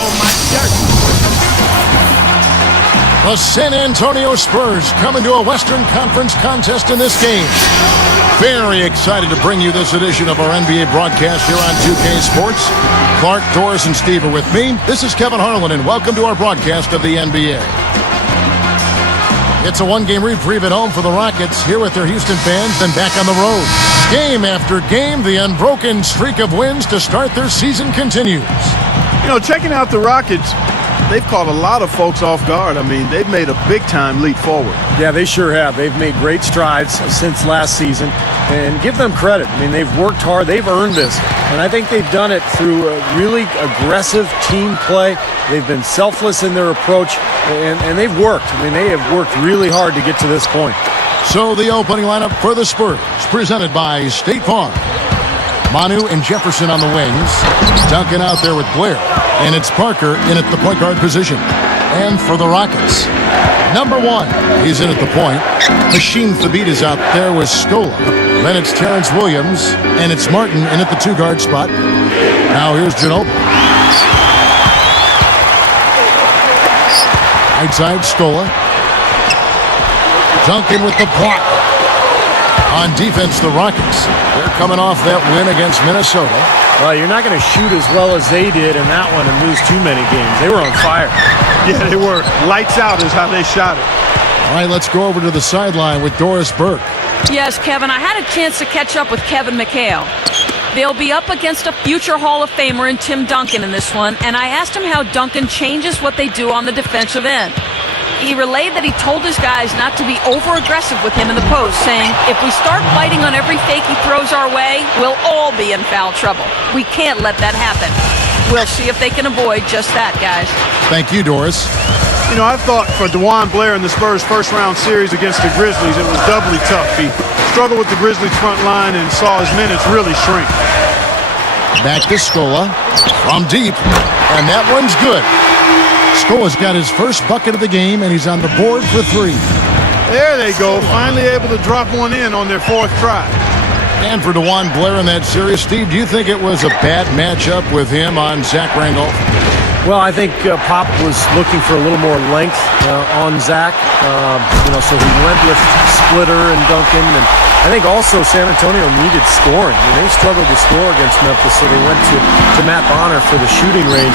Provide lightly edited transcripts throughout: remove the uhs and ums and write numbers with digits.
on my shirt. The San Antonio Spurs come into a Western Conference contest in this game. Very excited to bring you this edition of our NBA broadcast here on 2K Sports. Clark, Doris, and Steve are with me. This is Kevin Harlan, and welcome to our broadcast of the NBA. It's a one-game reprieve at home for the Rockets, here with their Houston fans, then back on the road. Game after game, the unbroken streak of wins to start their season continues. You know, checking out the Rockets, they've caught a lot of folks off guard. I mean, they've made a big-time leap forward. Yeah, they sure have. They've made great strides since last season, and give them credit. I mean, they've worked hard. They've earned this, and I think they've done it through a really aggressive team play. They've been selfless in their approach, and they've worked. I mean, they have worked really hard to get to this point. So the opening lineup for the Spurs, presented by State Farm. Manu and Jefferson on the wings. Duncan out there with Blair. And it's Parker in at the point guard position. And for the Rockets, number one, he's in at the point. Machine Thabit is out there with Scola. Then it's Terrence Williams. And it's Martin in at the two-guard spot. Now here's Ginobili. Right side, Scola. Duncan with the block. On defense, the Rockets. They're coming off that win against Minnesota. Well, you're not going to shoot as well as they did in that one and lose too many games. They were on fire. Yeah, they were. Lights out is how they shot it. All right, let's go over to the sideline with Doris Burke. Yes, Kevin, I had a chance to catch up with Kevin McHale. They'll be up against a future Hall of Famer in Tim Duncan in this one, and I asked him how Duncan changes what they do on the defensive end. He relayed that he told his guys not to be over-aggressive with him in the post, saying, if we start biting on every fake he throws our way, we'll all be in foul trouble. We can't let that happen. We'll see if they can avoid just that, guys. Thank you, Doris. You know, I thought for DeJuan Blair in the Spurs' first-round series against the Grizzlies, it was doubly tough. He struggled with the Grizzlies' front line and saw his minutes really shrink. Back to Scola from deep, and that one's good. Scola's got his first bucket of the game, and he's on the board for three. There they go, finally able to drop one in on their fourth try. And for DeJuan Blair in that series, Steve, do you think it was a bad matchup with him on Zach Randolph? Well, I think Pop was looking for a little more length on Zach, so he went with Splitter and Duncan, and I think also San Antonio needed scoring. I mean, they struggled to score against Memphis, so they went to Matt Bonner for the shooting range.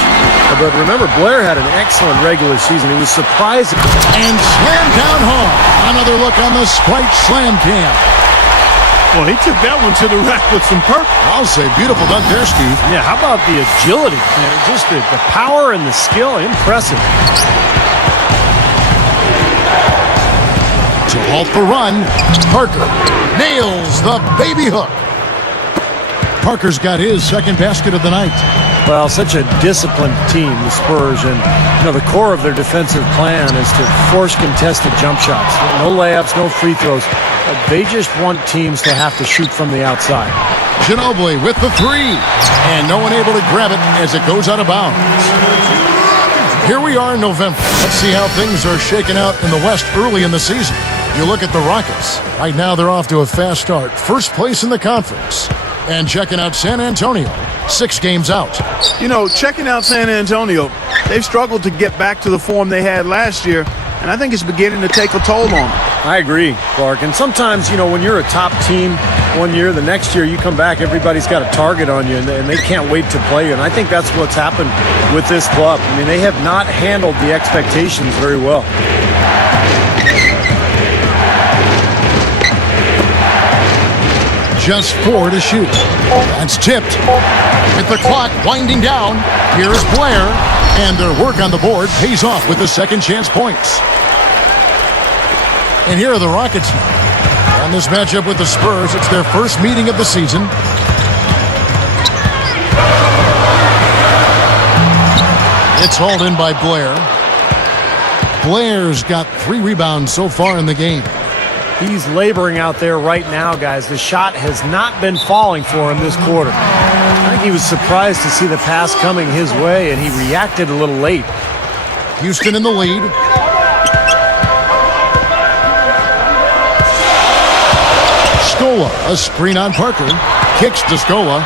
But remember, Blair had an excellent regular season. He was surprising. And slammed down hard. Another look on the Sprite Slam Cam. Well, he took that one to the rack with some purpose. I'll say beautiful dunk there, Steve. Yeah, how about the agility? You know, just the power and the skill, impressive. To halt the run, Parker nails the baby hook. Parker's got his second basket of the night. Well, such a disciplined team, the Spurs, and the core of their defensive plan is to force contested jump shots. No layups, no free throws. They just want teams to have to shoot from the outside. Ginobili with the three, and no one able to grab it as it goes out of bounds. Here we are in November. Let's see how things are shaking out in the West early in the season. You look at the Rockets. Right now they're off to a fast start. First place in the conference. And checking out San Antonio, 6 games out. You know, checking out San Antonio, they've struggled to get back to the form they had last year, and I think it's beginning to take a toll on them. I agree, Clark. And sometimes, when you're a top team one year, the next year you come back, everybody's got a target on you, and they can't wait to play you. And I think that's what's happened with this club. I mean, they have not handled the expectations very well. Just 4 to shoot. That's tipped. With the clock winding down, here's Blair. And their work on the board pays off with the second chance points. And here are the Rockets now. On this matchup with the Spurs, it's their first meeting of the season. It's hauled in by Blair. Blair's got 3 rebounds so far in the game. He's laboring out there right now, guys. The shot has not been falling for him this quarter. I think he was surprised to see the pass coming his way, and he reacted a little late. Houston in the lead. Scola, a screen on Parker. Kicks to Scola.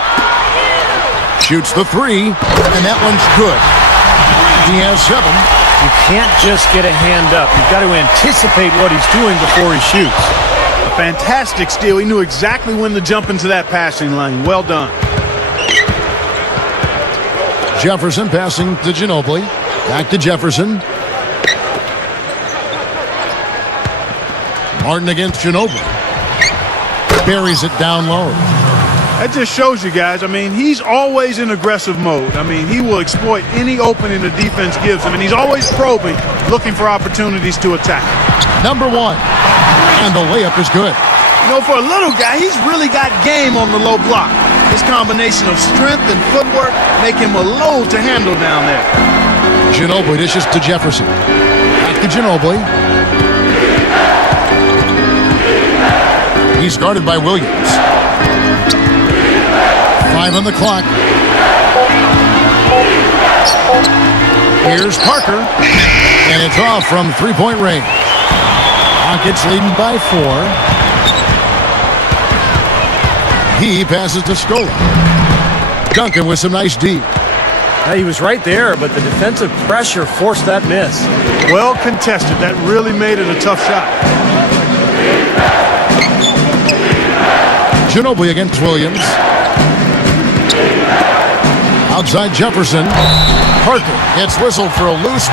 Shoots the 3, and that one's good. He has 7. You can't just get a hand up. You've got to anticipate what he's doing before he shoots. A fantastic steal. He knew exactly when to jump into that passing lane. Well done. Jefferson passing to Ginobili. Back to Jefferson. Martin against Ginobili. Buries it down low. That just shows you guys, I mean, he's always in aggressive mode. I mean, he will exploit any opening the defense gives him, and he's always probing, looking for opportunities to attack. Number 1. And the layup is good. You know, for a little guy, he's really got game on the low block. His combination of strength and footwork make him a load to handle down there. Ginobili dishes to Jefferson. Back to Ginobili. He's guarded by Williams. 5 on the clock. Here's Parker. And it's off from three-point range. Rockets leading by 4. He passes to Scola. Duncan with some nice D. Now, he was right there, but the defensive pressure forced that miss. Well contested. That really made it a tough shot. Ginobili against Williams. Outside Jefferson. Parker gets whistled for a loose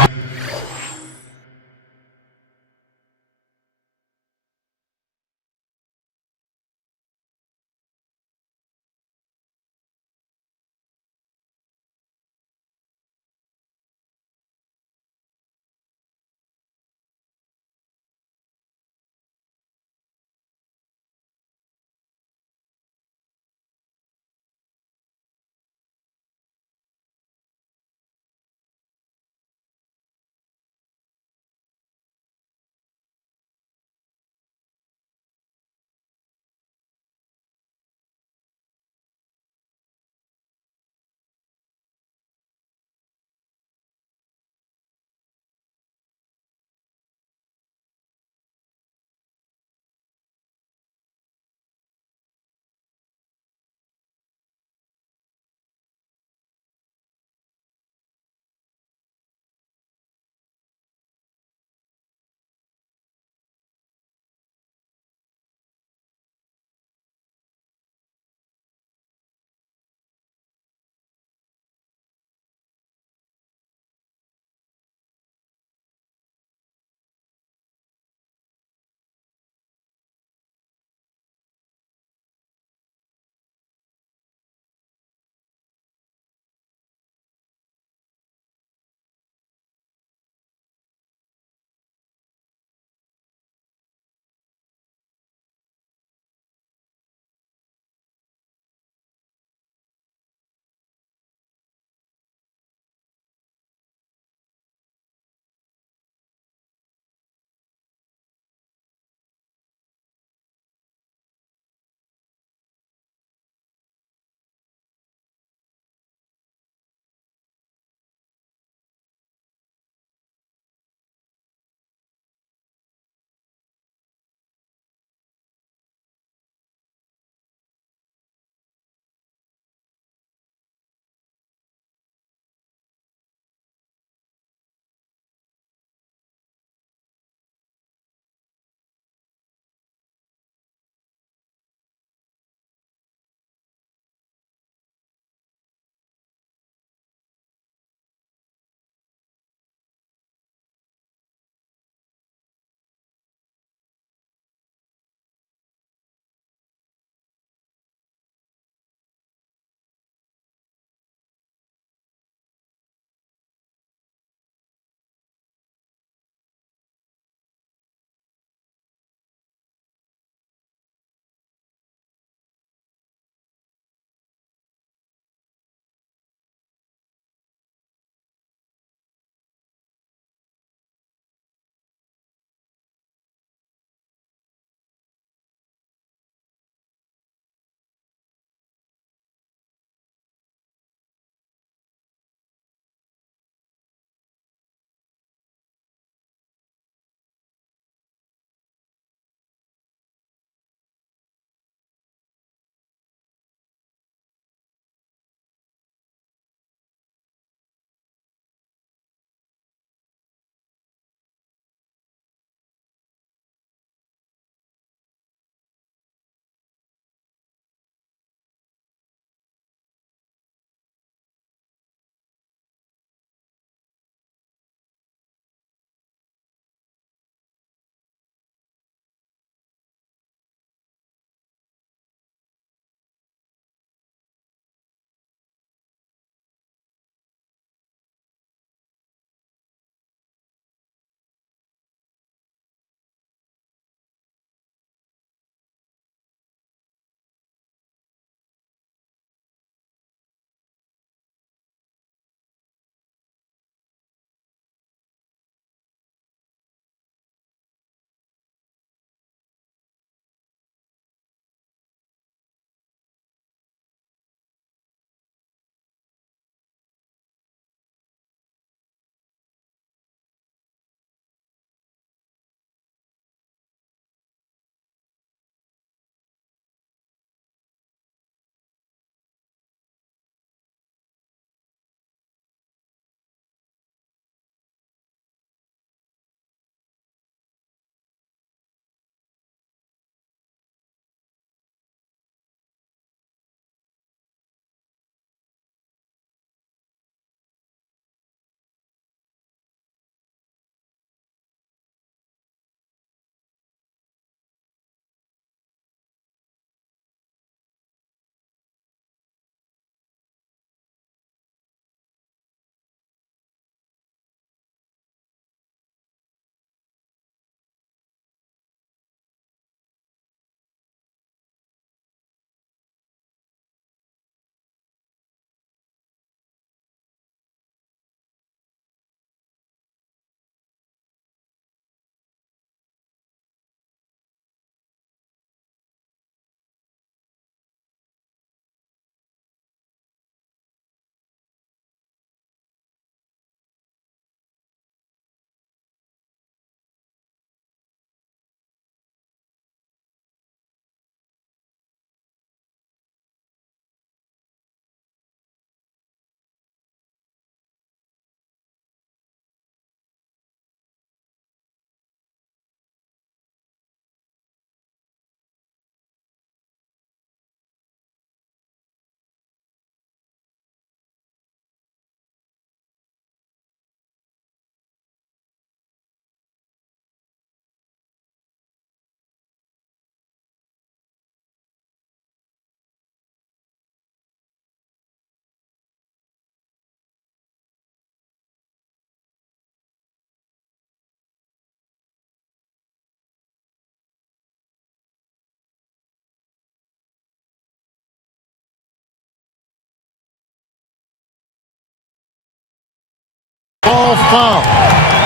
personal foul.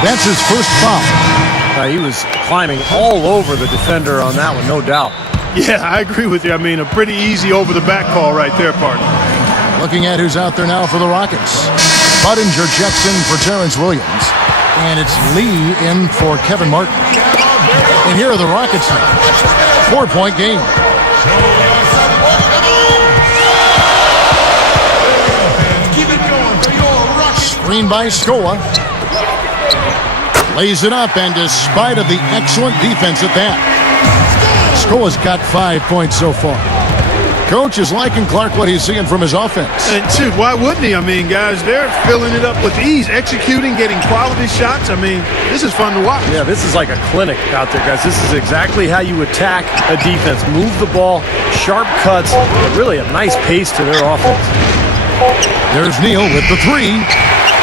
That's his first foul. He was climbing all over the defender on that one, no doubt. Yeah, I agree with you. I mean, a pretty easy over-the-back call right there, partner. Looking at who's out there now for the Rockets. Budinger checks in for Terrence Williams. And it's Lee in for Kevin Martin. And here are the Rockets now. 4-point game. Screen by Scola. Lays it up, and despite of the excellent defense at that, Scola's got 5 points so far. Coach is liking Clark what he's seeing from his offense. And shoot, why wouldn't he? I mean, guys, they're filling it up with ease, executing, getting quality shots. I mean, this is fun to watch. Yeah, this is like a clinic out there, guys. This is exactly how you attack a defense. Move the ball, sharp cuts, but really a nice pace to their offense. There's Neal with the three.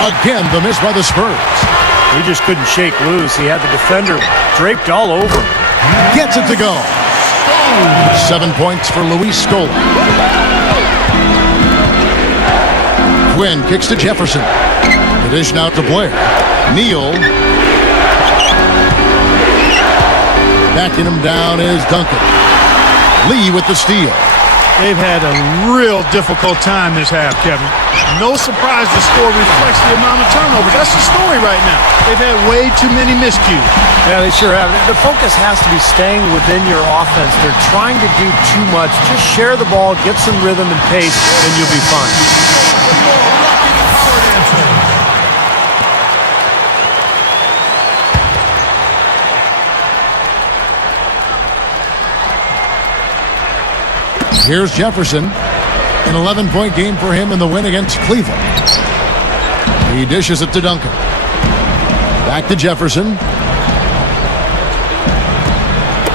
Again, the miss by the Spurs. He just couldn't shake loose. He had the defender draped all over him. Gets it to go. 7 points for Luis Scola. Quinn kicks to Jefferson. The dish now to Blair. Neal. Backing him down is Duncan. Lee with the steal. They've had a real difficult time this half, Kevin. No surprise the score reflects the amount of turnovers. That's the story right now. They've had way too many miscues. Yeah, they sure have. The focus has to be staying within your offense. They're trying to do too much. Just share the ball, get some rhythm and pace, and you'll be fine. Here's Jefferson. An 11-point game for him in the win against Cleveland. He dishes it to Duncan. Back to Jefferson.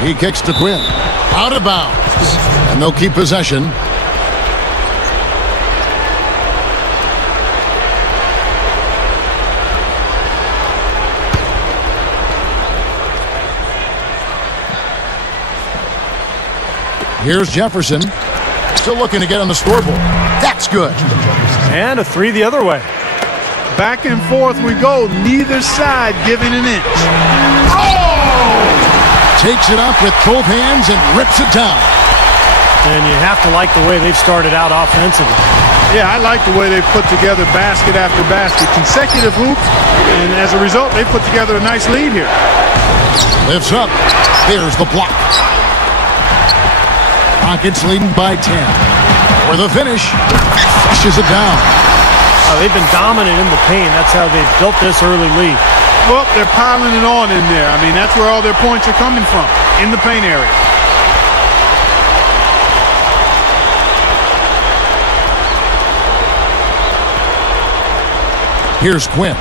He kicks to Quinn. Out of bounds. And they'll keep possession. Here's Jefferson. Still looking to get on the scoreboard. That's good. And a three the other way. Back and forth we go. Neither side giving an inch. Takes it up with both hands and rips it down. And you have to like the way they've started out offensively. Yeah, I like the way they've put together basket after basket. Consecutive hoops. And as a result, they put together a nice lead here. Lifts up. There's the block. Rockets leading by 10. For the finish, flushes it down. They've been dominant in the paint. That's how they've built this early lead. Well, they're piling it on in there. I mean, that's where all their points are coming from, in the paint area. Here's Quinn.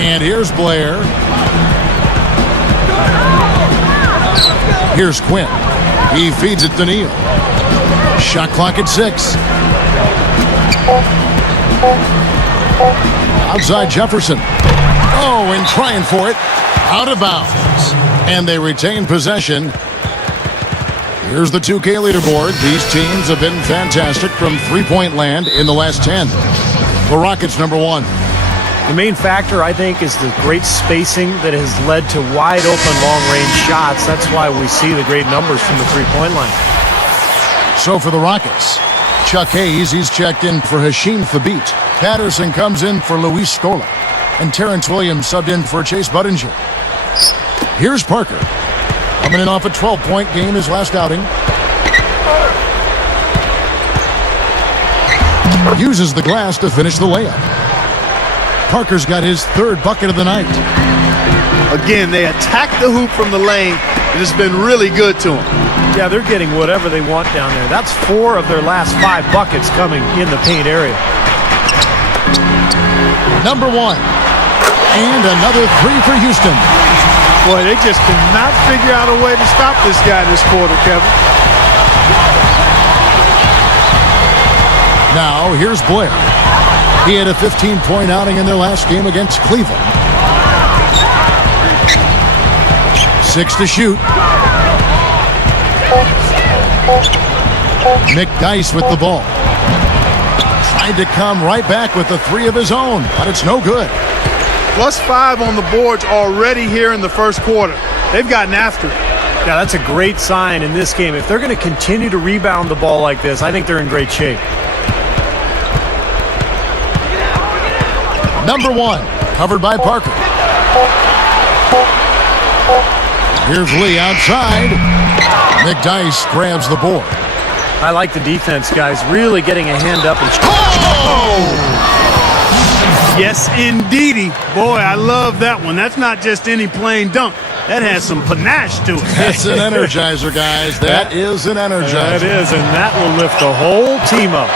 And here's Blair. Here's Quinn. He feeds it to Neal. Shot clock at 6. Outside Jefferson. Oh, and trying for it. Out of bounds. And they retain possession. Here's the 2K leaderboard. These teams have been fantastic from three-point land in the last 10. The Rockets number 1. The main factor, I think, is the great spacing that has led to wide-open, long-range shots. That's why we see the great numbers from the three-point line. So for the Rockets, Chuck Hayes, he's checked in for Hashim Thabit. Patterson comes in for Luis Scola. And Terrence Williams subbed in for Chase Budinger. Here's Parker. Coming in off a 12-point game his last outing. Uses the glass to finish the layup. Parker's got his third bucket of the night. Again, they attack the hoop from the lane, and it's been really good to them. Yeah, they're getting whatever they want down there. That's 4 of their last 5 buckets coming in the paint area. Number 1. And another 3 for Houston. Boy, they just cannot figure out a way to stop this guy this quarter, Kevin. Now, here's Blair. He had a 15-point outing in their last game against Cleveland. 6 to shoot. McDyess with the ball. Tried to come right back with the three of his own, but it's no good. +5 on the boards already here in the first quarter. They've gotten after it. Yeah, that's a great sign in this game. If they're going to continue to rebound the ball like this, I think they're in great shape. Number 1, covered by Parker. Here's Lee outside. McDyess grabs the board. I like the defense, guys. Really getting a hand up and... Yes, indeedy. Boy, I love that one. That's not just any plain dunk. That has some panache to it. It's an energizer, guys. That is an energizer. That is, and that will lift the whole team up.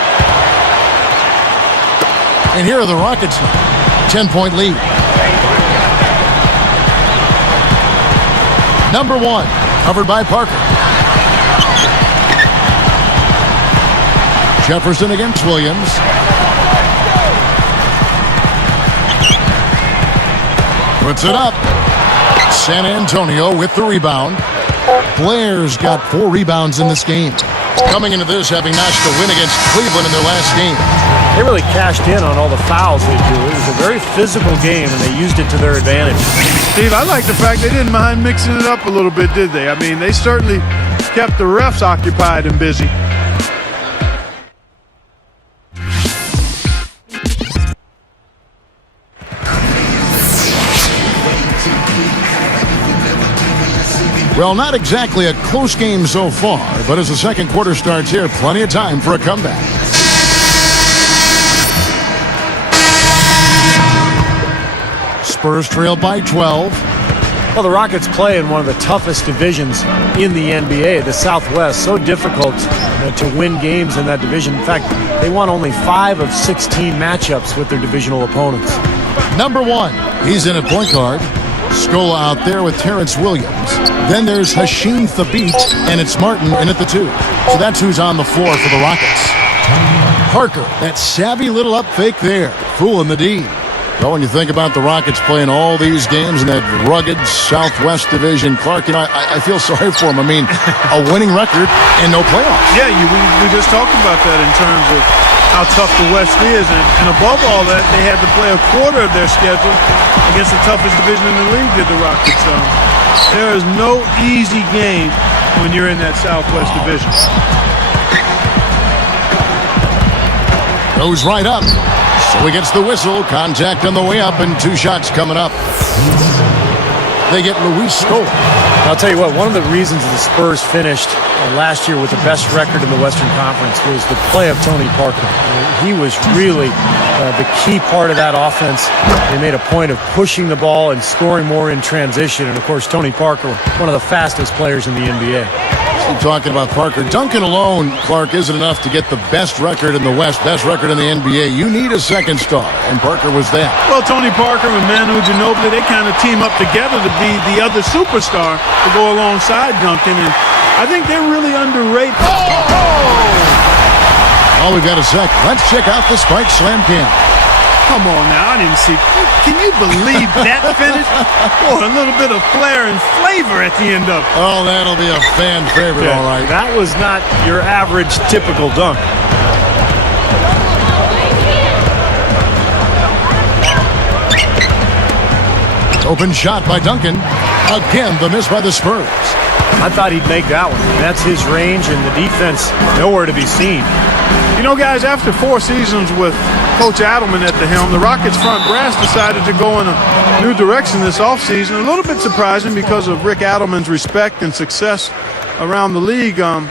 And here are the Rockets. 10-point lead. Number 1, covered by Parker. Jefferson against Williams. Puts it up. San Antonio with the rebound. Blair's got 4 rebounds in this game. Coming into this, having notched a win against Cleveland in their last game. They really cashed in on all the fouls they drew. It was a very physical game, and they used it to their advantage. Steve, I like the fact they didn't mind mixing it up a little bit, did they? I mean, they certainly kept the refs occupied and busy. Well, not exactly a close game so far, but as the second quarter starts here, plenty of time for a comeback. Spurs trail by 12. Well, the Rockets play in one of the toughest divisions in the NBA, the Southwest. So difficult to win games in that division. In fact, they won only 5 of 16 matchups with their divisional opponents. Number 1, he's in at point guard. Scola out there with Terrence Williams. Then there's Hashim Thabit, and it's Martin in at the 2. So that's who's on the floor for the Rockets. Parker, that savvy little up fake there, fooling the D. Well, when you think about the Rockets playing all these games in that rugged Southwest division, Clark, you know, I feel sorry for him. I mean, a winning record and no playoffs. Yeah, we just talked about that in terms of how tough the West is. And above all that, they had to play a quarter of their schedule against the toughest division in the league, did the Rockets. There is no easy game when you're in that Southwest division. Goes right up. So he gets the whistle. Contact on the way up and 2 shots coming up. They get Luis Scola. I'll tell you what, one of the reasons the Spurs finished last year with the best record in the Western Conference was the play of Tony Parker. He was really the key part of that offense. They made a point of pushing the ball and scoring more in transition. And, of course, Tony Parker, one of the fastest players in the NBA. Keep talking about Parker. Duncan alone, Clark, isn't enough to get the best record in the West, best record in the NBA. You need a second star, and Parker was that. Well, Tony Parker and Manu Ginobili, they kind of team up together to be the other superstar to go alongside Duncan, and I think they're really underrated. Oh, we've got a sec. Let's check out the Spike Slam Cam. Come on now, I didn't see. Can you believe that finish? Boy, a little bit of flair and flavor at the end of it. Oh, that'll be a fan favorite, all right. That was not your average, typical dunk. Open shot by Duncan. Again, the miss by the Spurs. I thought he'd make that one. That's his range, and the defense nowhere to be seen. You know, guys, after 4 seasons with Coach Adelman at the helm, the Rockets front brass decided to go in a new direction this offseason. A little bit surprising because of Rick Adelman's respect and success around the league. A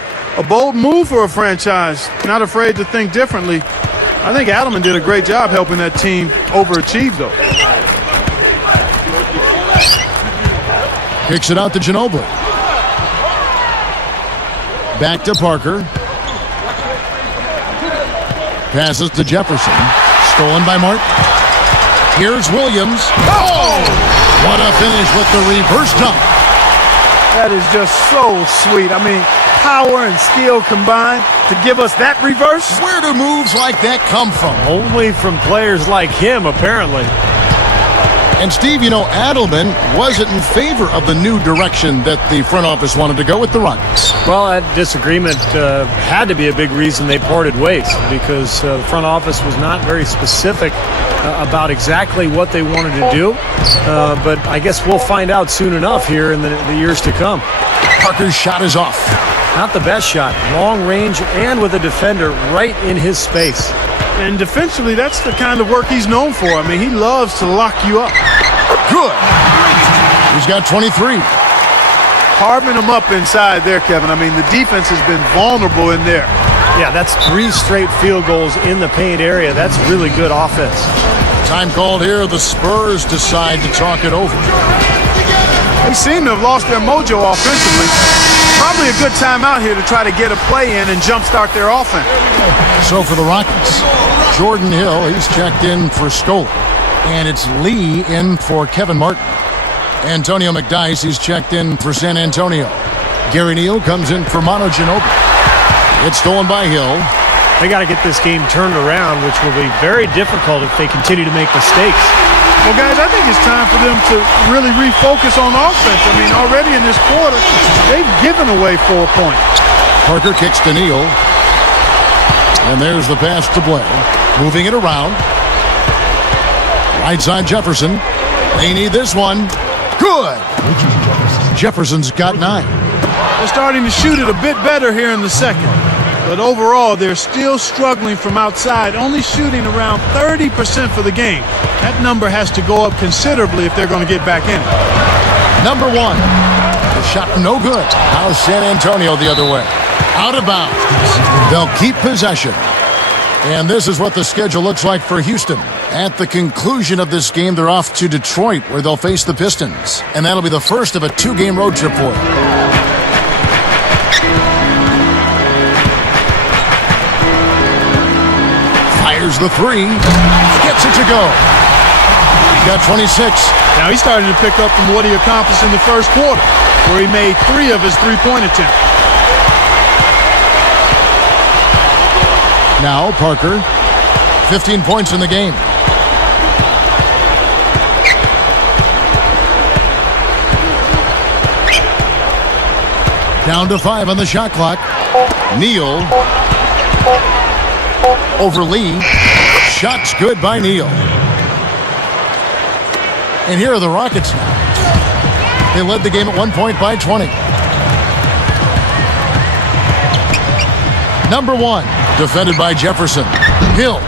bold move for a franchise, not afraid to think differently. I think Adelman did a great job helping that team overachieve, though. Kicks it out to Ginobili. Back to Parker. Passes to Jefferson. Stolen by Martin. Here's Williams. Oh! What a finish with the reverse dunk. That is just so sweet. I mean, power and skill combined to give us that reverse. Where do moves like that come from? Only from players like him, apparently. And Steve, Adelman wasn't in favor of the new direction that the front office wanted to go with the Rockets. Well, that disagreement had to be a big reason they parted ways, because the front office was not very specific about exactly what they wanted to do. But I guess we'll find out soon enough here in the years to come. Parker's shot is off. Not the best shot. Long range and with a defender right in his space. And defensively, that's the kind of work he's known for. I mean, he loves to lock you up. Good. He's got 23. Carving him up inside there, Kevin. I mean, the defense has been vulnerable in there. Yeah, that's 3 straight field goals in the paint area. That's really good offense. Time called here. The Spurs decide to talk it over. They seem to have lost their mojo offensively. Probably a good time out here to try to get a play in and jumpstart their offense. So for the Rockets, Jordan Hill, he's checked in for Scola. And it's Lee in for Kevin Martin. Antonio McDyess, he's checked in for San Antonio. Gary Neal comes in for Manu Ginobili. It's stolen by Hill. They got to get this game turned around, which will be very difficult if they continue to make mistakes. Well, guys, I think it's time for them to really refocus on offense. I mean, already in this quarter, they've given away 4 points. Parker kicks to Neal. And there's the pass to Blair. Moving it around. Right side Jefferson. They need this one. Good. Jefferson's got 9. They're starting to shoot it a bit better here in the second. But overall, they're still struggling from outside, only shooting around 30% for the game. That number has to go up considerably if they're going to get back in it. Number 1. The shot no good. Now San Antonio the other way. Out of bounds. They'll keep possession. And this is what the schedule looks like for Houston. At the conclusion of this game, they're off to Detroit, where they'll face the Pistons. And that'll be the first of a 2-game road trip for them. Fires the 3. Gets it to go. He's got 26. Now he's starting to pick up from what he accomplished in the first quarter, where he made 3 of his 3-point attempts. Now Parker, 15 points in the game. Down to 5 on the shot clock. Neal over Lee. Shots good by Neal. And here are the Rockets now. They led the game at 1 point by 20. Number 1, defended by Jefferson. Hill.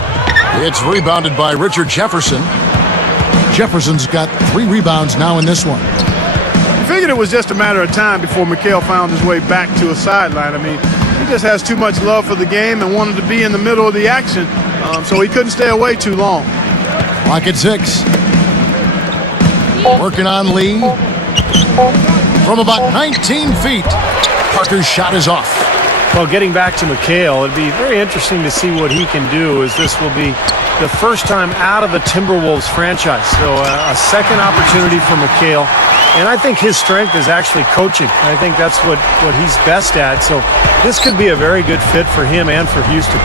It's rebounded by Richard Jefferson. Jefferson's got 3 rebounds now in this one. I figured it was just a matter of time before Mikal found his way back to a sideline. I mean, he just has too much love for the game and wanted to be in the middle of the action, so he couldn't stay away too long. Clock at 6. Working on Lee. From about 19 feet. Parker's shot is off. Well, getting back to Mikal, it'd be very interesting to see what he can do, as this will be the first time out of the Timberwolves franchise. So a second opportunity for Mikal. And I think his strength is actually coaching. I think that's what he's best at. So this could be a very good fit for him and for Houston.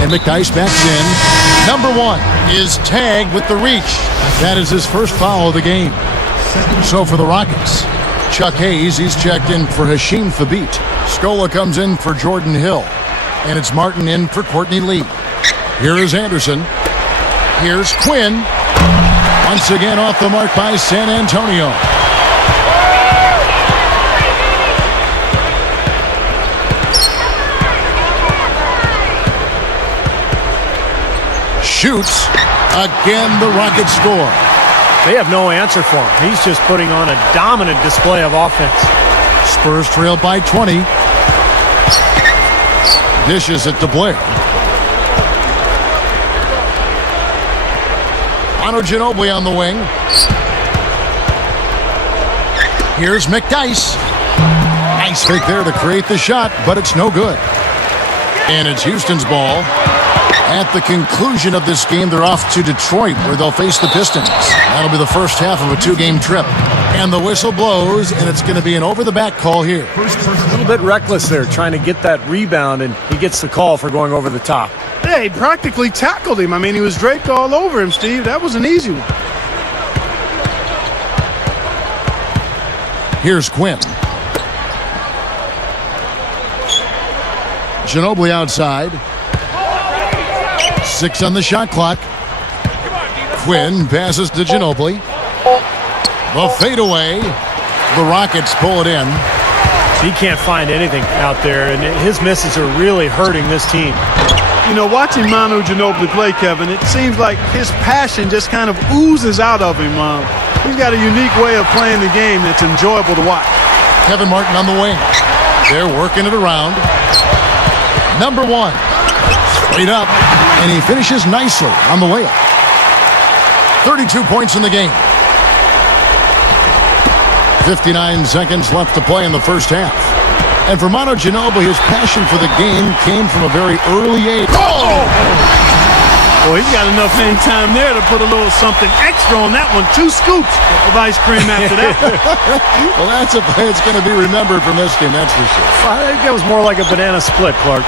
And McDyess backs in. Number 1 is tagged with the reach. That is his first foul of the game. So for the Rockets, Chuck Hayes, he's checked in for Hashim Thabit. Scola comes in for Jordan Hill. And it's Martin in for Courtney Lee. Here is Anderson. Here's Quinn. Once again off the mark by San Antonio. Shoots. Again, the Rockets score. They have no answer for him. He's just putting on a dominant display of offense. Spurs trail by 20. Dishes it to Blair. Manu Ginobili on the wing. Here's McDyess. Nice fake there to create the shot, but it's no good. And it's Houston's ball. At the conclusion of this game, they're off to Detroit, where they'll face the Pistons. That'll be the first half of a 2-game trip. And the whistle blows, and it's going to be an over-the-back call here. A little bit reckless there, trying to get that rebound, and he gets the call for going over the top. Yeah, he practically tackled him. I mean, he was draped all over him, Steve. That was an easy one. Here's Quinn. Ginobili outside. 6 on the shot clock. Quinn passes to Ginobili. The fadeaway. The Rockets pull it in. He can't find anything out there, and his misses are really hurting this team. You know, watching Manu Ginobili play, Kevin, it seems like his passion just kind of oozes out of him. He's got a unique way of playing the game that's enjoyable to watch. Kevin Martin on the wing. They're working it around. Number 1. Straight up. And he finishes nicely on the layup. 32 points in the game. 59 seconds left to play in the first half. And for Manu Ginobili, his passion for the game came from a very early age. Oh! Well, he's got enough hang time there to put a little something extra on that one. 2 scoops of ice cream after that. Well, that's a play that's going to be remembered from this game, that's for sure. I think that was more like a banana split, Clark.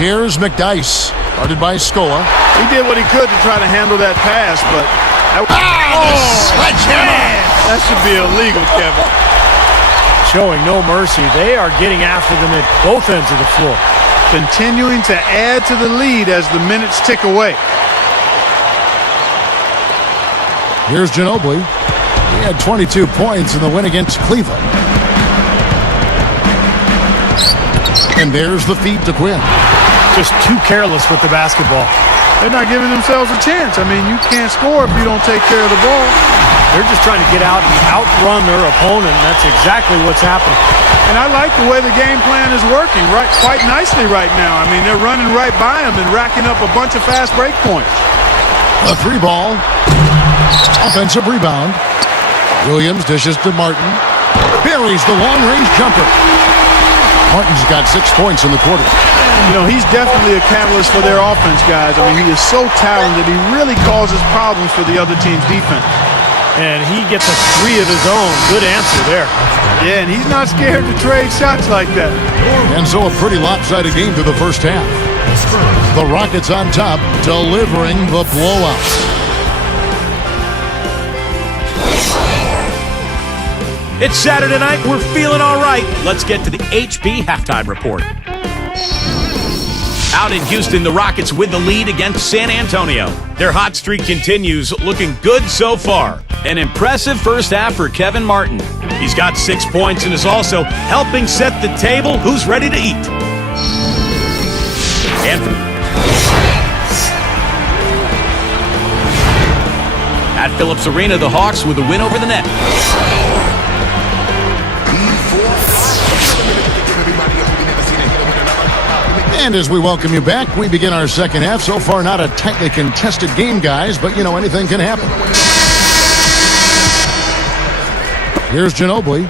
Here's McDyess, guarded by Scola. He did what he could to try to handle that pass, but... Sledgehammer! That should be illegal, Kevin. Showing no mercy. They are getting after them at both ends of the floor. Continuing to add to the lead as the minutes tick away. Here's Ginobili. He had 22 points in the win against Cleveland. And there's the feed to Quinn. Just too careless with the basketball. They're not giving themselves a chance. I mean, you can't score if you don't take care of the ball. They're just trying to get out and outrun their opponent. That's exactly what's happening. And I like the way the game plan is working quite nicely right now. I mean, they're running right by him and racking up a bunch of fast break points. A 3-ball. Offensive rebound. Williams dishes to Martin. Buries the long-range jumper. Martin's got 6 points in the quarter. You know, he's definitely a catalyst for their offense, guys. I mean, he is so talented. He really causes problems for the other team's defense. And he gets a 3 of his own. Good answer there. Yeah, and he's not scared to trade shots like that. And so a pretty lopsided game through the first half. The Rockets on top, delivering the blowout. It's Saturday night. We're feeling all right. Let's get to the HB halftime report. Out in Houston, the Rockets win the lead against San Antonio. Their hot streak continues, looking good so far. An impressive first half for Kevin Martin. He's got 6 points and is also helping set the table. Who's ready to eat? And at Phillips Arena, the Hawks with a win over the Nets. And as we welcome you back, we begin our second half. So far, not a tightly contested game, guys, but, you know, anything can happen. Here's Ginobili.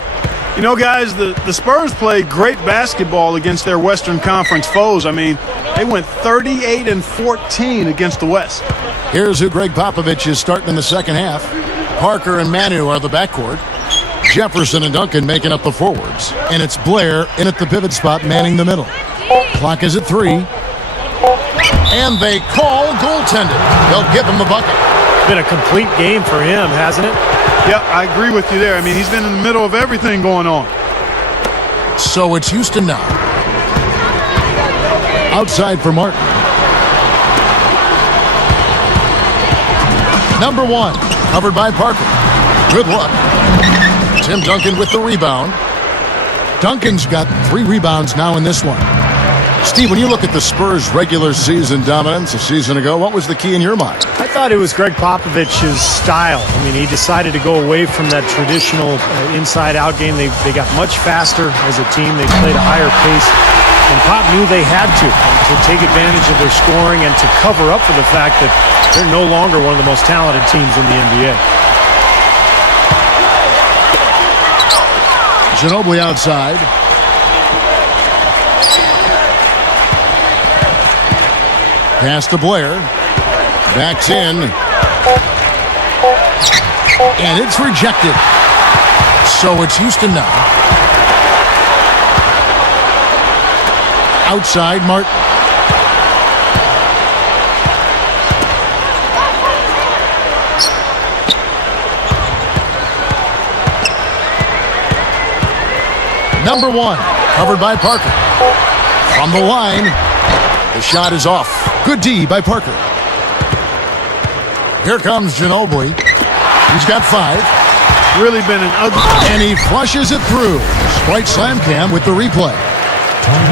You know, guys, the Spurs played great basketball against their Western Conference foes. I mean, they went 38-14 against the West. Here's who Greg Popovich is starting in the second half. Parker and Manu are the backcourt. Jefferson and Duncan making up the forwards. And it's Blair in at the pivot spot, manning the middle. Clock is at 3. And they call goaltending. They'll give him the bucket. Been a complete game for him, hasn't it? Yeah, I agree with you there. I mean, he's been in the middle of everything going on. So it's Houston now. Outside for Martin. Number 1, covered by Parker. Good luck. Tim Duncan with the rebound. Duncan's got 3 rebounds now in this one. Steve, when you look at the Spurs' regular season dominance a season ago, what was the key in your mind? I thought it was Greg Popovich's style. I mean, he decided to go away from that traditional inside-out game. They got much faster as a team. They played a higher pace. And Pop knew they had to take advantage of their scoring and to cover up for the fact that they're no longer one of the most talented teams in the NBA. Ginobili outside. Pass to Blair. Backs in. And it's rejected. So it's Houston now. Outside, Martin. Number 1, covered by Parker. From the line, the shot is off. Good D by Parker. Here comes Ginobili. He's got 5. Really been an ugly. And he flushes it through. Sprite Slam Cam with the replay.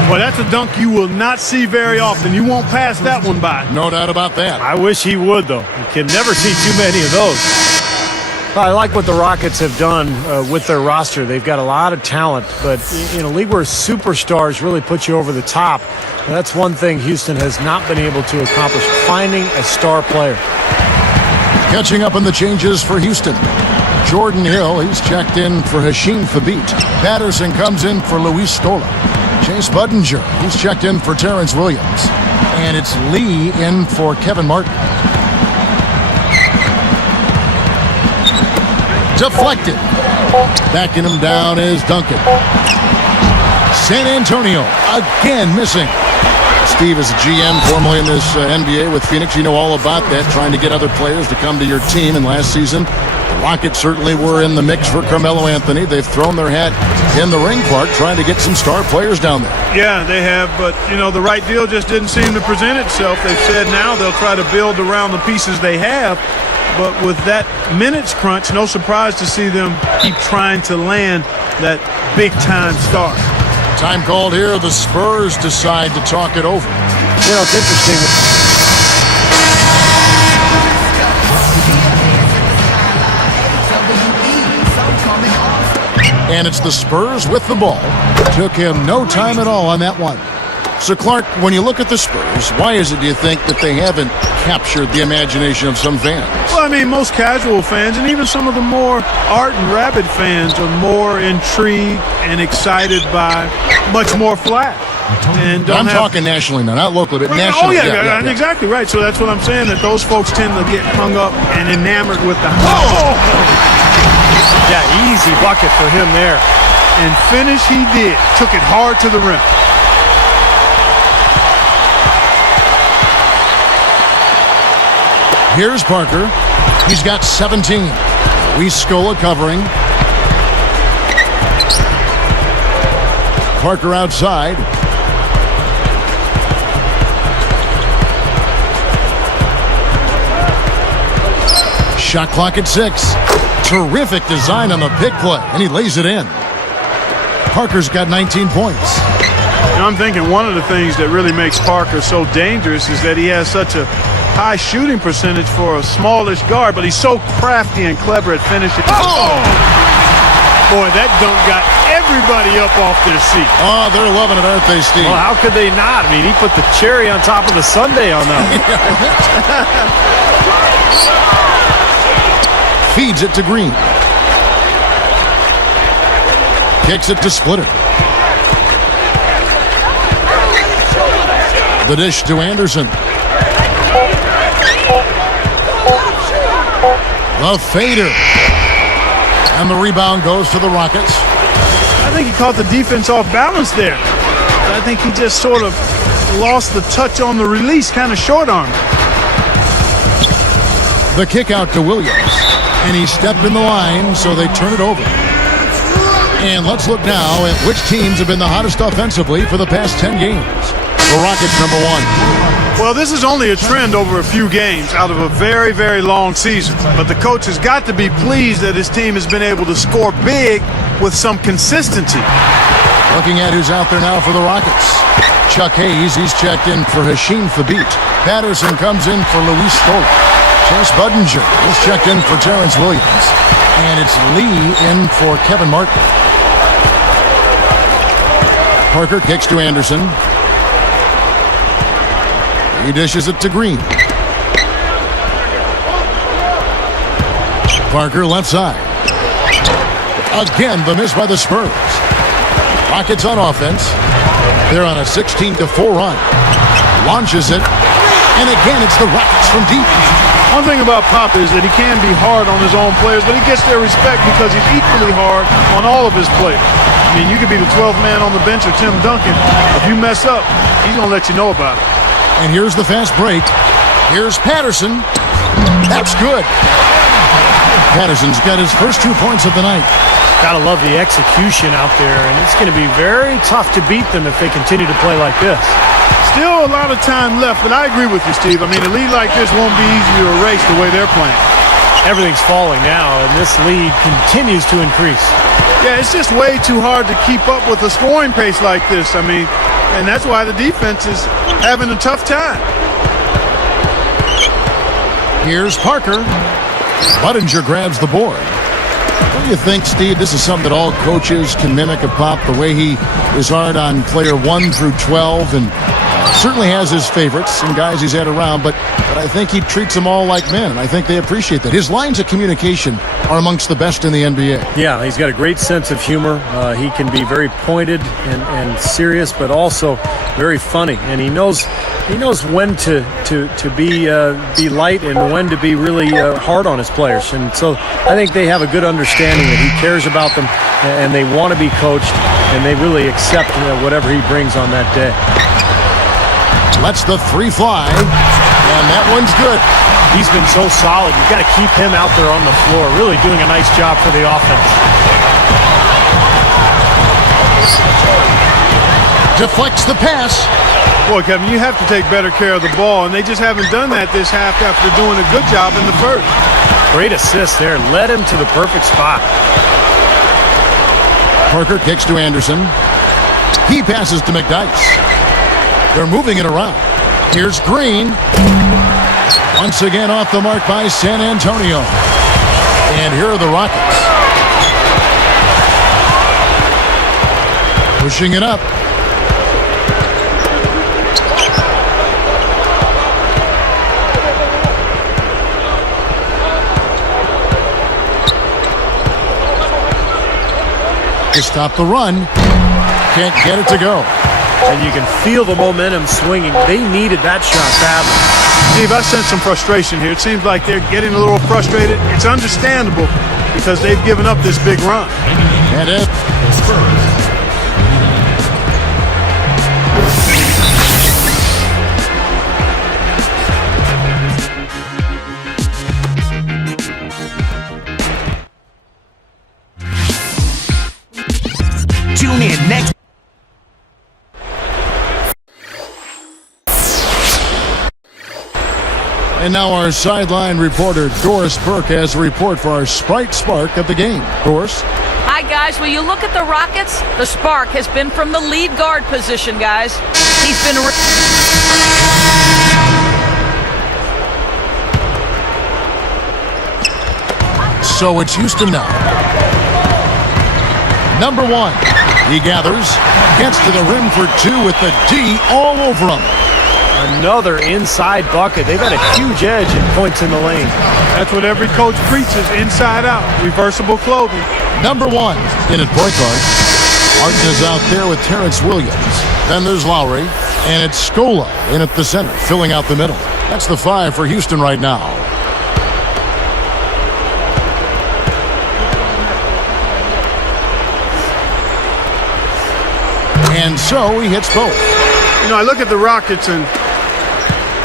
Well, that's a dunk you will not see very often. You won't pass that one by. No doubt about that. I wish he would, though. You can never see too many of those. I like what the Rockets have done with their roster. They've got a lot of talent, but in a league where superstars really put you over the top, that's one thing Houston has not been able to accomplish, finding a star player. Catching up on the changes for Houston. Jordan Hill, he's checked in for Hasheem Thabeet. Patterson comes in for Luis Stola. Chase Budinger, he's checked in for Terrence Williams. And it's Lee in for Kevin Martin. Deflected. Backing him down is Duncan. San Antonio again missing. Steve is a GM formerly in this NBA with Phoenix. You know all about that, trying to get other players to come to your team. And last season, the Rockets certainly were in the mix for Carmelo Anthony. They've thrown their hat in the ring park trying to get some star players down there. Yeah, they have, but, the right deal just didn't seem to present itself. They've said now they'll try to build around the pieces they have. But with that minutes crunch, no surprise to see them keep trying to land that big-time star. Time called here. The Spurs decide to talk it over. It's interesting. And it's the Spurs with the ball. Took him no time at all on that one. So, Clark, when you look at the Spurs, why is it, do you think, that they haven't captured the imagination of some fans? Well, most casual fans and even some of the more ardent, rabid fans are more intrigued and excited by much more flash. And I'm talking nationally now, not locally, but nationally. Oh, yeah, exactly right. So that's what I'm saying, that those folks tend to get hung up and enamored with the... Oh! Yeah, easy bucket for him there. And finish he did. Took it hard to the rim. Here's Parker. He's got 17. Scola covering. Parker outside. Shot clock at 6. Terrific design on the pick play, and he lays it in. Parker's got 19 points. I'm thinking one of the things that really makes Parker so dangerous is that he has such a high shooting percentage for a smallish guard, but he's so crafty and clever at finishing. Oh! Boy, that dunk got everybody up off their seat. Oh, they're loving it, aren't they, Steve? Well, how could they not? He put the cherry on top of the sundae on that. Feeds it to Green. Kicks it to Splitter. The dish to Anderson. The fader. And the rebound goes to the Rockets. I think he caught the defense off balance there. I think he just sort of lost the touch on the release, kind of short-armed. The kick out to Williams. And he stepped in the line, so they turn it over. And let's look now at which teams have been the hottest offensively for the past 10 games. The Rockets, number 1. Well, this is only a trend over a few games out of a very, very long season. But the coach has got to be pleased that his team has been able to score big with some consistency. Looking at who's out there now for the Rockets. Chuck Hayes, he's checked in for Hasheem Thabeet. Patterson comes in for Luis Stola. Chase Budinger is checked in for Terrence Williams. And it's Lee in for Kevin Martin. Parker kicks to Anderson. He dishes it to Green. Parker left side. Again, the miss by the Spurs. Rockets on offense. They're on a 16-4 run. Launches it. And again, it's the Rockets from deep. One thing about Pop is that he can be hard on his own players, but he gets their respect because he's equally hard on all of his players. I mean, you could be the 12th man on the bench or Tim Duncan. If you mess up, he's going to let you know about it. And here's the fast break. Here's Patterson. That's good. Patterson's got his first 2 points of the night. Gotta love the execution out there, and it's going to be very tough to beat them if they continue to play like this. Still a lot of time left, but I agree with you, Steve. I mean, a lead like this won't be easy to erase the way they're playing. Everything's falling now, and this lead continues to increase. Yeah, it's just way too hard to keep up with a scoring pace like this. I mean, and that's why the defense is having a tough time. Here's Parker. Budinger grabs the board. What do you think, Steve? This is something that all coaches can mimic of Pop, the way he is hard on player 1 through 12, and certainly has his favorites and guys he's had around, but I think he treats them all like men, and I think they appreciate that. His lines of communication are amongst the best in the NBA. Yeah, he's got a great sense of humor. He can be very pointed and serious, but also very funny, and he knows when to be light and when to be really hard on his players. And so I think they have a good understanding that he cares about them and they want to be coached, and they really accept whatever he brings on that day. Lets the three fly, and that one's good. He's been so solid. You've got to keep him out there on the floor, really doing a nice job for the offense. Deflects the pass. Boy, Kevin, you have to take better care of the ball, and they just haven't done that this half after doing a good job in the first. Great assist there. Led him to the perfect spot. Parker kicks to Anderson. He passes to McDyess. They're moving it around. Here's Green. Once again off the mark by San Antonio. And here are the Rockets. Pushing it up. To stop the run. Can't get it to go. And you can feel the momentum swinging. They needed that shot badly. Steve, I sense some frustration here. It seems like they're getting a little frustrated. It's understandable because they've given up this big run. And it. Spurs. Tune in next. And now our sideline reporter, Doris Burke, has a report for our Sprite Spark of the game. Doris? Hi, guys. Will you look at the Rockets? The spark has been from the lead guard position, guys. He's been... So it's Houston now. Number 1. He gathers, gets to the rim for 2 with the D all over him. Another inside bucket. They've had a huge edge in points in the lane. That's what every coach preaches, inside out, reversible clothing. Number 1 in at point guard. Martin is out there with Terrence Williams. Then there's Lowry, and it's Scola in at the center, filling out the middle. That's the 5 for Houston right now. And so he hits both. You know, I look at the Rockets, and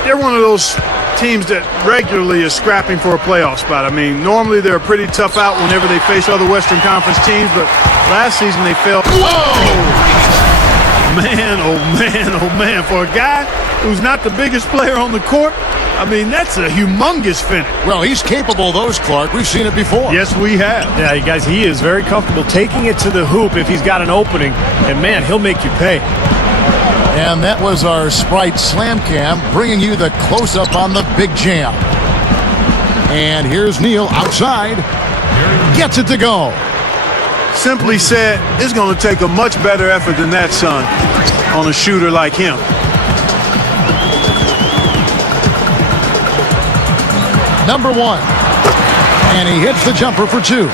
they're one of those teams that regularly is scrapping for a playoff spot. I mean, normally they're a pretty tough out whenever they face other Western Conference teams, but last season they fell. Whoa! Man, oh man, oh man. For a guy who's not the biggest player on the court, I mean, that's a humongous finish. Well, he's capable of those, Clark. We've seen it before. Yes, we have. Yeah, you guys, he is very comfortable taking it to the hoop if he's got an opening, and man, he'll make you pay. And that was our Sprite Slam Cam, bringing you the close-up on the big jam. And here's Neal outside. Gets it to go. Simply said, it's going to take a much better effort than that, son, on a shooter like him. Number 1. And he hits the jumper for 2.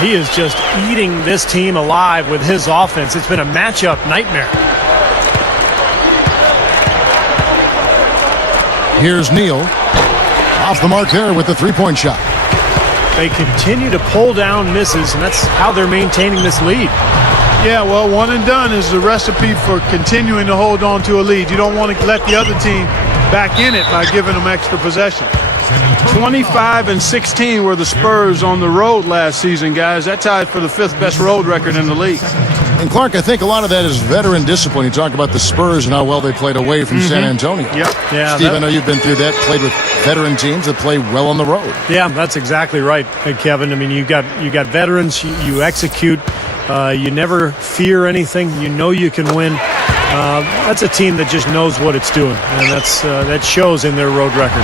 He is just eating this team alive with his offense. It's been a matchup nightmare. Here's Neal. Off the mark there with the three-point shot. They continue to pull down misses, and that's how they're maintaining this lead. Yeah, well, one and done is the recipe for continuing to hold on to a lead. You don't want to let the other team back in it by giving them extra possession. 25-16 were the Spurs on the road last season, guys. That tied for the 5th best road record in the league. And Clark, I think a lot of that is veteran discipline. You talk about the Spurs and how well they played away from San Antonio. Yep. Yeah, Steve, I know you've been through that, played with veteran teams that play well on the road. Yeah, that's exactly right, Kevin. I mean, you got veterans. You execute. You never fear anything. You know you can win. That's a team that just knows what it's doing, and that shows in their road record.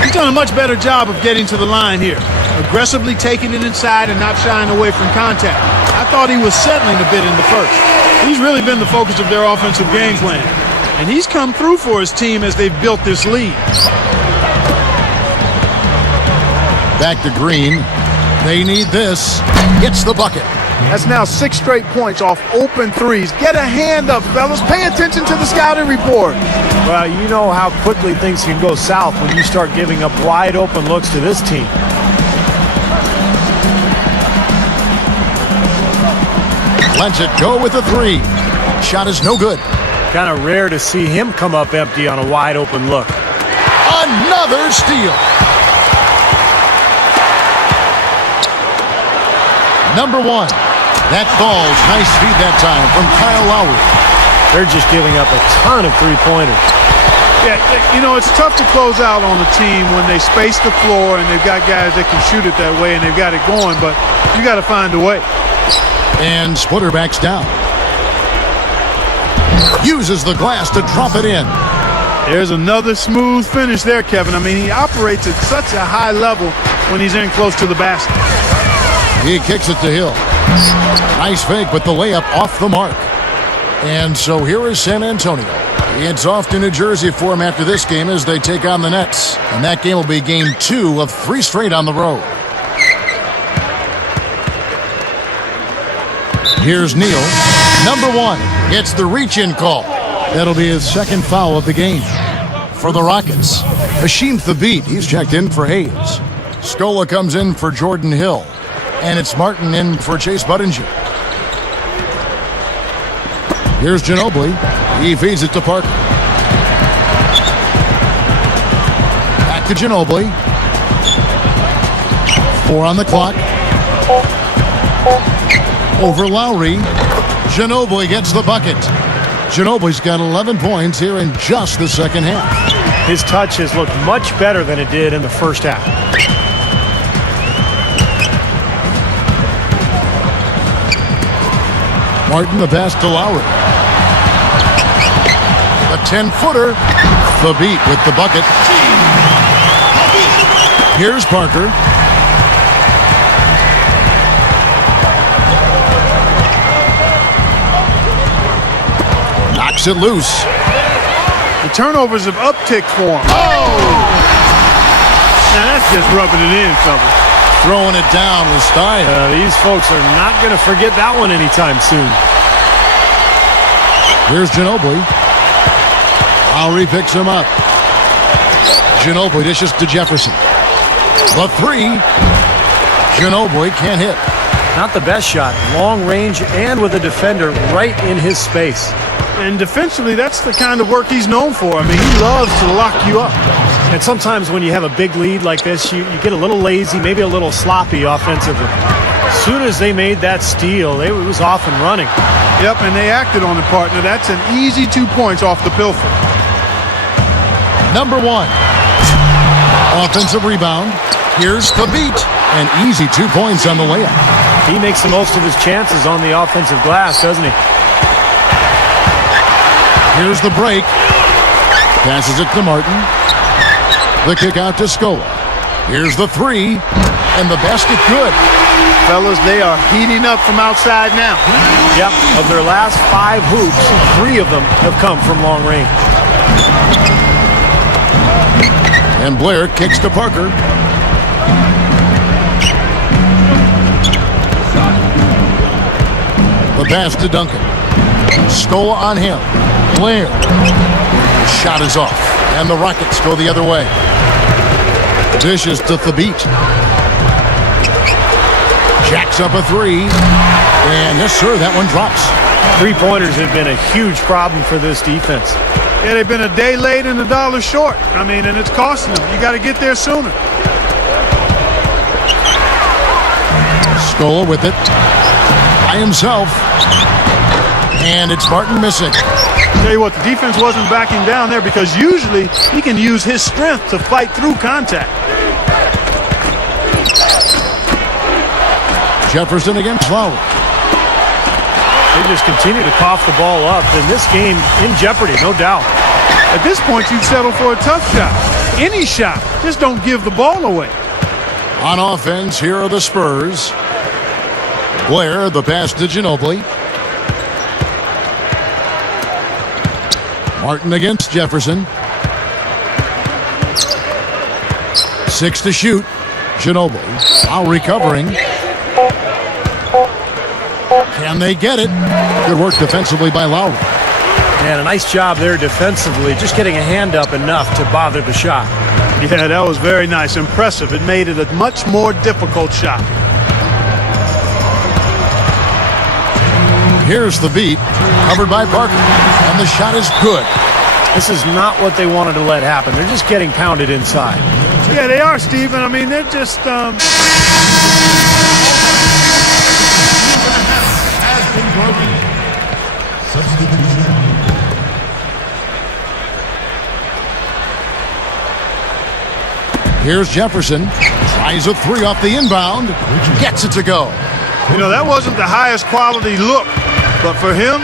He's done a much better job of getting to the line here, aggressively taking it inside and not shying away from contact. I thought he was settling a bit in the first. He's really been the focus of their offensive game plan, and he's come through for his team as they've built this lead. Back to Green. They need this. Gets the bucket. That's now 6 straight points off open threes. Get a hand up, fellas. Pay attention to the scouting report. Well, you know how quickly things can go south when you start giving up wide open looks to this team. Lets it go with a three. Shot is no good. Kind of rare to see him come up empty on a wide open look. Another steal. Number 1. That falls. Nice feed that time from Kyle Lowry. They're just giving up a ton of three-pointers. Yeah, you know, it's tough to close out on a team when they space the floor and they've got guys that can shoot it that way and they've got it going, but you got to find a way. And Splitter backs down. Uses the glass to drop it in. There's another smooth finish there, Kevin. I mean, he operates at such a high level when he's in close to the basket. He kicks it to Hill. Nice fake, but the layup off the mark. And so here is San Antonio. It's off to New Jersey for him after this game as they take on the Nets. And that game will be game 2 of 3 straight on the road. Here's Neal. Number 1 gets the reach-in call. That'll be his 2nd foul of the game. For the Rockets, Hashim Thabit, he's checked in for Hayes. Scola comes in for Jordan Hill. And it's Martin in for Chase Budinger. Here's Ginobili. He feeds it to Parker. Back to Ginobili. 4 on the clock. Over Lowry. Ginobili gets the bucket. Ginobili's got 11 points here in just the second half. His touch has looked much better than it did in the first half. Martin, the pass to Lowry. A 10-footer. The beat with the bucket. Here's Parker. Knocks it loose. The turnovers have upticked for him. Oh! Now that's just rubbing it in, fellas. Throwing it down with style. These folks are not going to forget that one anytime soon. Here's Ginobili. Lowry picks him up. Ginobili dishes to Jefferson. The 3. Ginobili can't hit. Not the best shot. Long range and with a defender right in his space. And defensively, that's the kind of work he's known for. I mean, he loves to lock you up. And sometimes when you have a big lead like this, you get a little lazy, maybe a little sloppy offensively. As soon as they made that steal, it was off and running. Yep, and they acted on it, partner. That's an easy 2 points off the pilfer. Number 1. Offensive rebound. Here's Thabit. An easy 2 points on the layup. He makes the most of his chances on the offensive glass, doesn't he? Here's the break. Passes it to Martin. The kick out to Scola. Here's the 3. And the basket good. Fellas, they are heating up from outside now. Yep, of their last 5 hoops, 3 of them have come from long range. And Blair kicks to Parker. The pass to Duncan. Scola on him. Blair. Shot is off, and the Rockets go the other way. Dishes to Thabit. Jacks up a three. And yes, sir, that one drops. Three-pointers have been a huge problem for this defense. Yeah, they've been a day late and $1 short. I mean, and it's costing them. You got to get there sooner. Scola with it. By himself. And it's Martin missing. Tell you what, the defense wasn't backing down there because usually he can use his strength to fight through contact. Jefferson against Lowry. They just continue to cough the ball up, and this game in jeopardy, no doubt. At this point, you'd settle for a tough shot. Any shot. Just don't give the ball away. On offense, here are the Spurs. Blair, the pass to Ginobili. Martin against Jefferson. 6 to shoot. Ginobili now recovering. Can they get it? Good work defensively by Lowry. And a nice job there defensively, just getting a hand up enough to bother the shot. Yeah, that was very nice. Impressive. It made it a much more difficult shot. Here's the beat, covered by Parker, and the shot is good. This is not what they wanted to let happen. They're just getting pounded inside. Yeah, they are, Steven. I mean, they're just... Here's Jefferson. Tries a three off the inbound. Gets it to go. You know, that wasn't the highest quality look. But for him,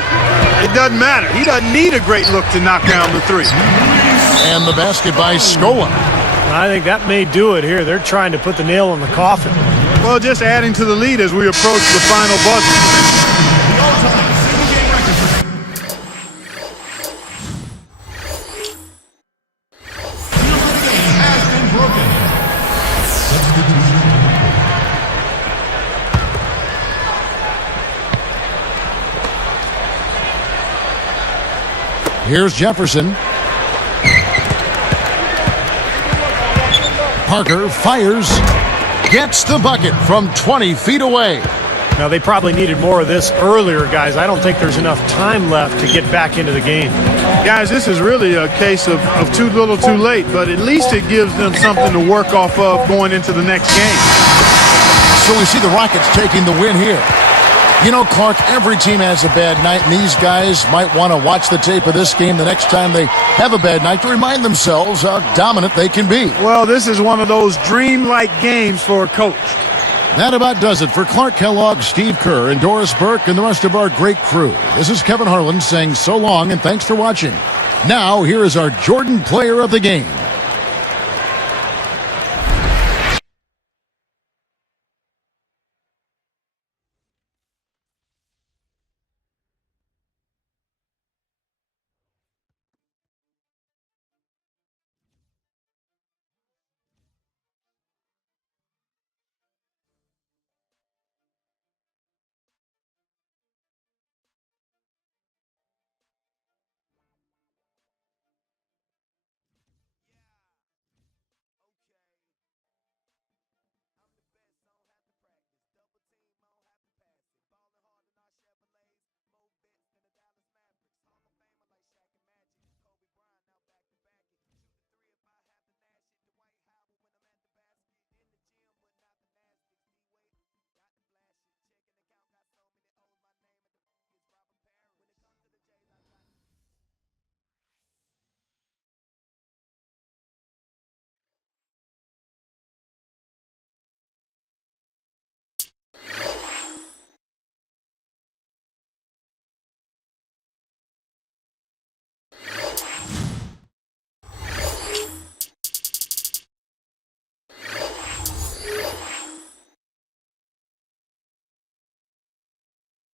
it doesn't matter. He doesn't need a great look to knock down the three. And the basket by Scola. I think that may do it here. They're trying to put the nail in the coffin. Well, just adding to the lead as we approach the final buzzer. Here's Jefferson. Parker fires. Gets the bucket from 20 feet away. Now, they probably needed more of this earlier, guys. I don't think there's enough time left to get back into the game. Guys, this is really a case of too little too late, but at least it gives them something to work off of going into the next game. So we see the Rockets taking the win here. You know, Clark, every team has a bad night, and these guys might want to watch the tape of this game the next time they have a bad night to remind themselves how dominant they can be. Well, this is one of those dreamlike games for a coach. That about does it for Clark Kellogg, Steve Kerr, and Doris Burke, and the rest of our great crew. This is Kevin Harlan saying so long and thanks for watching. Now, here is our Jordan Player of the Game.